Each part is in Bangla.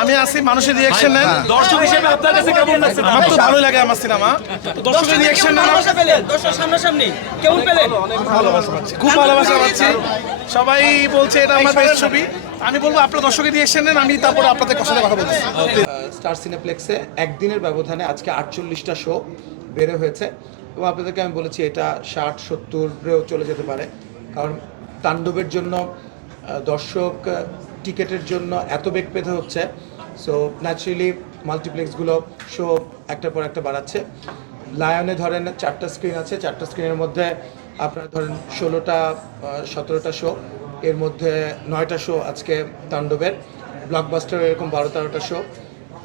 আমি আছি, মানুষের রিঅ্যাকশন নেন। দর্শক হিসেবে আপনার কাছে কেমন লাগছে? আমার তো ভালোই লাগে আমার সিনেমা। দর্শকের রিঅ্যাকশন নেন। দর্শক সামনাসামনি কেমন পেলেন? ভালোবাসা পাচ্ছি, খুব ভালোবাসা পাচ্ছি। সবাই বলছে এটা আমার বেস্ট ছবি। আমি বলবো আপনার দর্শকের রিঅ্যাকশন নেন, আমি তারপরে আপনাদের সাথে কথা বলছি। স্টার সিনেপ্লেক্সে একদিনের ব্যবধানে আজকে 48টা শো বের হয়েছে এবং আপনাদেরকে আমি বলেছি এটা 60-70-রেও চলে যেতে পারে, কারণ তাণ্ডবের জন্য দর্শক টিকেটের জন্য এত বেগ পেতে হচ্ছে। সো ন্যাচারালি মাল্টিপ্লেক্সগুলো শো একটার পর একটা বাড়াচ্ছে। লায়নে ধরেন 4টা স্ক্রিন আছে, 4টা স্ক্রিনের মধ্যে আপনারা ধরেন 16-17টা শো, এর মধ্যে 9টা শো আজকে তাণ্ডবের। ব্লকবাস্টার এরকম 12-13টা শো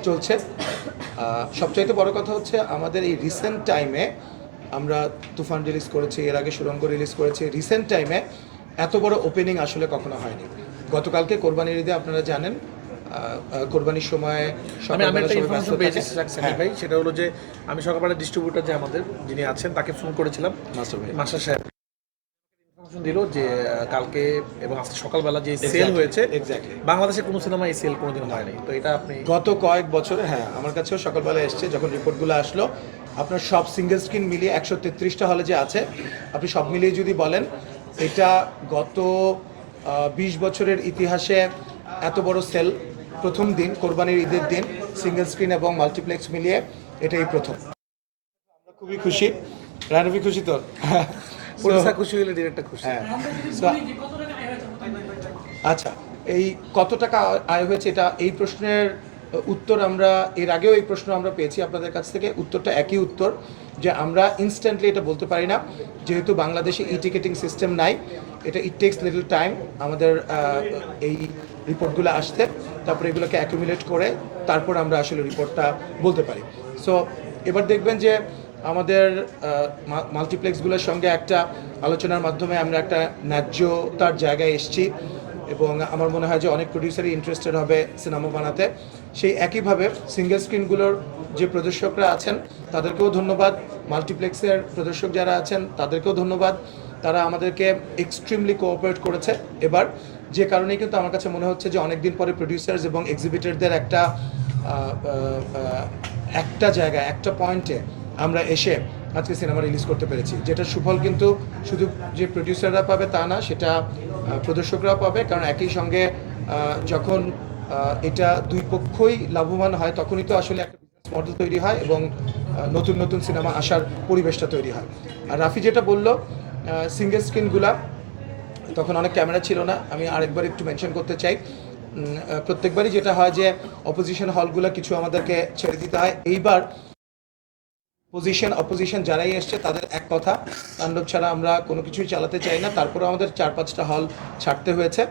চলছে। সবচাইতে বড় কথা হচ্ছে আমাদের এই রিসেন্ট টাইমে আমরা তুফান রিলিজ করেছি, এর আগে সুড়ঙ্গ রিলিজ করেছি। রিসেন্ট টাইমে এত বড় ওপেনিং আসলে কখনো হয়নি। গতকালকে কোরবানির ঈদে আপনারা জানেন কোরবানির সময় ভাই, সেটা হলো যে আমি সকালবেলা ডিস্ট্রিবিউটর যে আমাদের যিনি আছেন তাকে ফোন করেছিলাম, মাস্টার সাহেব দিল যে কালকে এবং আজকে সকালবেলা যে সেল হয়েছে, বাংলাদেশে কোনো সিনেমা এই সেল কোনোদিন হয়নি। তো এটা আপনি গত কয়েক বছরে, হ্যাঁ আমার কাছেও সকালবেলা এসছে যখন রিপোর্টগুলো আসলো, আপনার সব সিঙ্গেল স্ক্রিন মিলিয়ে 133টা হলে যে আছে, আপনি সব মিলিয়ে যদি বলেন এটা গত 20 বছরের ইতিহাসে এত বড় সেল প্রথম দিন, কোরবানির ঈদের দিন, সিঙ্গেল স্ক্রিন এবং মাল্টিপ্লেক্স মিলিয়ে এটাই প্রথম। আমরা খুবই খুশি। রানবি খুশি তো? খুশি হলে ডিরেক্টর খুশি। হ্যাঁ, আচ্ছা, এই কত টাকা আয় হয়েছে এটা, এই প্রশ্নের উত্তর আমরা এর আগেও এই প্রশ্ন আমরা পেয়েছি আপনাদের কাছ থেকে। উত্তরটা একই উত্তর, যে আমরা ইনস্ট্যান্টলি এটা বলতে পারি না, যেহেতু বাংলাদেশে ই টিকেটিং সিস্টেম নাই। এটা ইট টেক্স লিটল টাইম আমাদের এই রিপোর্টগুলো আসতে, তারপরে এগুলোকে অ্যাকুমুলেট করে তারপর আমরা আসলে রিপোর্টটা বলতে পারি। সো এবার দেখবেন যে আমাদের মাল্টিপ্লেক্সগুলোর সঙ্গে একটা আলোচনার মাধ্যমে আমরা একটা ন্যায্যতার জায়গায় এসেছি এবং আমার মনে হয় যে অনেক প্রডিউসারই ইন্টারেস্টেড হবে সিনেমা বানাতে। সেই একইভাবে সিঙ্গেল স্ক্রিনগুলোর যে প্রদর্শকরা আছেন তাদেরকেও ধন্যবাদ, মাল্টিপ্লেক্সের প্রদর্শক যারা আছেন তাদেরকেও ধন্যবাদ। তারা আমাদেরকে এক্সট্রিমলি কোঅপারেট করেছে এবার, যে কারণেই কিন্তু আমার কাছে মনে হচ্ছে যে অনেকদিন পরে প্রডিউসার্স এবং এক্সিবিটরদের একটা জায়গায়, একটা পয়েন্টে আমরা এসে আজকে সিনেমা রিলিজ করতে পেরেছি, যেটা সুফল কিন্তু শুধু যে প্রডিউসাররা পাবে তা না, সেটা প্রদর্শকরাও পাবে। কারণ একই সঙ্গে যখন এটা দুই পক্ষই লাভবান হয় তখনই তো আসলে একটা বিজনেস মডেল তৈরি হয় এবং নতুন নতুন সিনেমা আসার পরিবেশটা তৈরি হয়। আর রাফি যেটা বললো সিঙ্গেল স্ক্রিনগুলা, তখন অনেক ক্যামেরা ছিল না। আমি আরেকবার একটু মেনশন করতে চাই, প্রত্যেকবারই যেটা হয় যে অপোজিশন হলগুলো কিছু আমাদেরকে ছেড়ে দিতে হয়। এইবার অপোজিশন যারাই এসছে তাদের এক কথা, তাণ্ডব ছাড়া আমরা কোনো কিছুই চালাতে চাই না। তারপরে আমাদের 4-5টা হল ছাড়তে হয়েছে।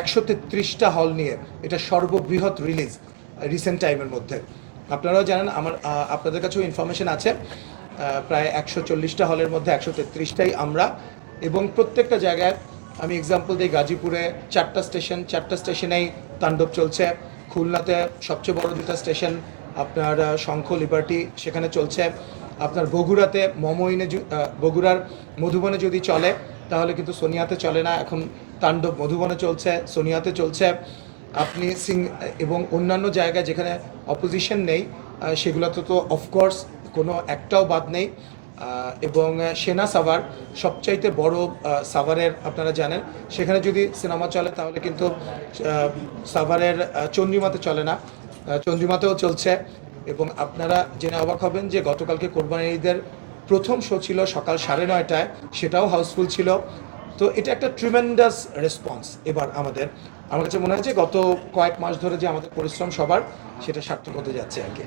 133টা হল নিয়ে এটা সর্ববৃহৎ রিলিজ রিসেন্ট টাইমের মধ্যে। আপনারাও জানেন, আপনাদের কাছেও ইনফরমেশন আছে, প্রায় 140টা হলের মধ্যে 133টাই আমরা। এবং প্রত্যেকটা জায়গায় আমি এক্সাম্পল দিই, গাজীপুরে 4টা স্টেশনেই তাণ্ডব চলছে। খুলনাতে সবচেয়ে বড় 2টা স্টেশন, আপনার শঙ্খ, লিবার্টি, সেখানে চলছে। আপনার বগুড়াতে বগুড়ার মধুবনে যদি চলে তাহলে কিন্তু সোনিয়াতে চলে না। এখন তাণ্ডব মধুবনে চলছে, সোনিয়াতে চলছে। আপনি এবং অন্যান্য জায়গায় যেখানে অপোজিশন নেই সেগুলোতে তো অফকোর্স কোনো একটাও বাদ নেই। এবং সেনা সাভার সবচাইতে বড় সাভারের, আপনারা জানেন, সেখানে যদি সিনেমা চলে তাহলে কিন্তু সাভারের চন্দ্রিমাতে চলে না, চন্দ্রিমাতেও চলছে। এবং আপনারা জেনে অবাক হবেন যে গতকালকে কোরবানির ঈদের প্রথম শো ছিল সকাল 9:30টায়, সেটাও হাউসফুল ছিল। তো এটা একটা ট্রিমেন্ডাস রেসপন্স এবার আমার কাছে মনে হয় যে গত কয়েক মাস ধরে যে আমাদের পরিশ্রম সবার, সেটা সার্থক হতে যাচ্ছে আর কি।